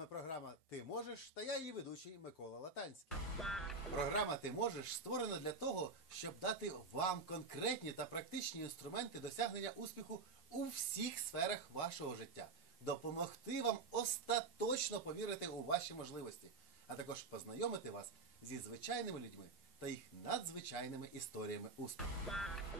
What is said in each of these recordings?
програма Ти можеш та я її ведучий Микола Латанський. Програма Ти можеш створена для того, щоб дати вам конкретні та практичні інструменти досягнення успіху у всіх сферах вашого життя, допомогти вам остаточно повірити у ваші можливості, а також познайомити вас зі звичайними людьми та їх надзвичайними історіями успіху.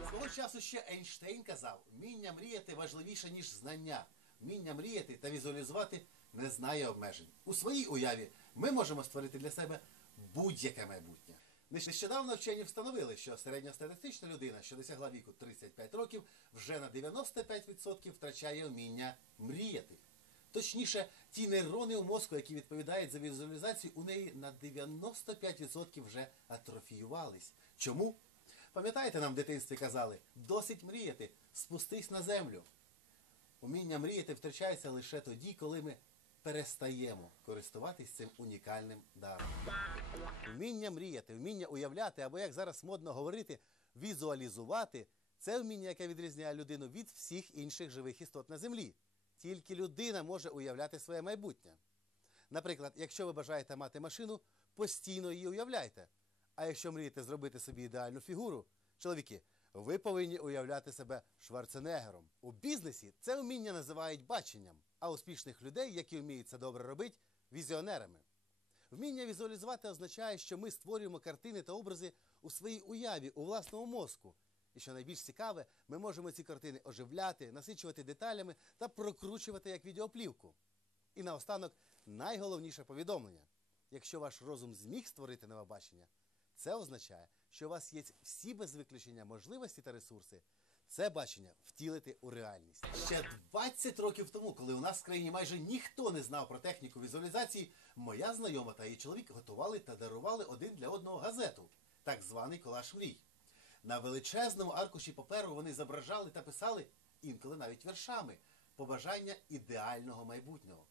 Свого часу ще Ейнштейн казав, вміння мріяти важливіше, ніж знання. Вміння мріяти та візуалізувати не знає обмежень. У своїй уяві ми можемо створити для себе будь-яке майбутнє. Нещодавно вчені встановили, що середньостатистична людина, що досягла віку 35 років, вже на 95% втрачає вміння мріяти. Точніше, ті нейрони у мозку, які відповідають за візуалізацію, у неї на 95% вже атрофіювались. Чому? Пам'ятаєте, нам в дитинстві казали, досить мріяти, спустись на землю. Уміння мріяти втрачається лише тоді, коли ми перестаємо користуватись цим унікальним даром. Вміння мріяти, вміння уявляти, або як зараз модно говорити, візуалізувати це вміння, яке відрізняє людину від всіх інших живих істот на землі. Тільки людина може уявляти своє майбутнє. Наприклад, якщо ви бажаєте мати машину, постійно її уявляйте. А якщо мрієте зробити собі ідеальну фігуру, чоловіки, ви повинні уявляти себе Шварценеггером. У бізнесі це вміння називають баченням, а успішних людей, які вміють це добре робити, візіонерами. Вміння візуалізувати означає, що ми створюємо картини та образи у своїй уяві, у власному мозку. І що найбільш цікаве, ми можемо ці картини оживляти, насичувати деталями та прокручувати як відеоплівку. І наостанок найголовніше повідомлення. Якщо ваш розум зміг створити нове бачення, це означає, що у вас є всі без виключення можливості та ресурси це бачення втілити у реальність. Ще 20 років тому, коли у нас в країні майже ніхто не знав про техніку візуалізації, моя знайома та її чоловік готували та дарували один для одного газету, так званий колаж мрій. На величезному аркуші паперу вони зображали та писали, інколи навіть вершами, побажання ідеального майбутнього.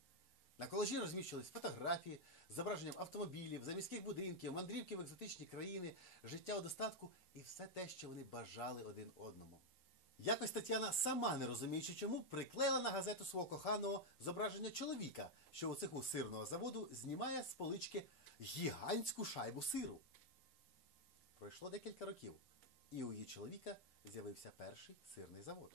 На колажі розміщувались фотографії з зображенням автомобілів, заміських будинків, мандрівки в екзотичні країни, життя у достатку і все те, що вони бажали один одному. Якось Тетяна, сама не розуміючи чому, приклеїла на газету свого коханого зображення чоловіка, що у цеху сирного заводу знімає з полички гігантську шайбу сиру. Пройшло декілька років, і у її чоловіка з'явився перший сирний завод.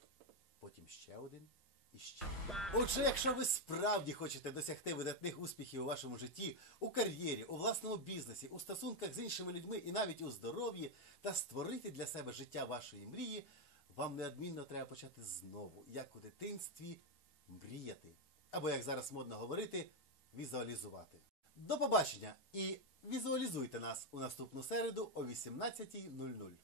Потім ще один і ще. Отже, якщо ви справді хочете досягти видатних успіхів у вашому житті, у кар'єрі, у власному бізнесі, у стосунках з іншими людьми і навіть у здоров'ї та створити для себе життя вашої мрії, вам неодмінно треба почати знову, як у дитинстві, мріяти. Або, як зараз модно говорити, візуалізувати. До побачення і візуалізуйте нас у наступну середу о 18.00.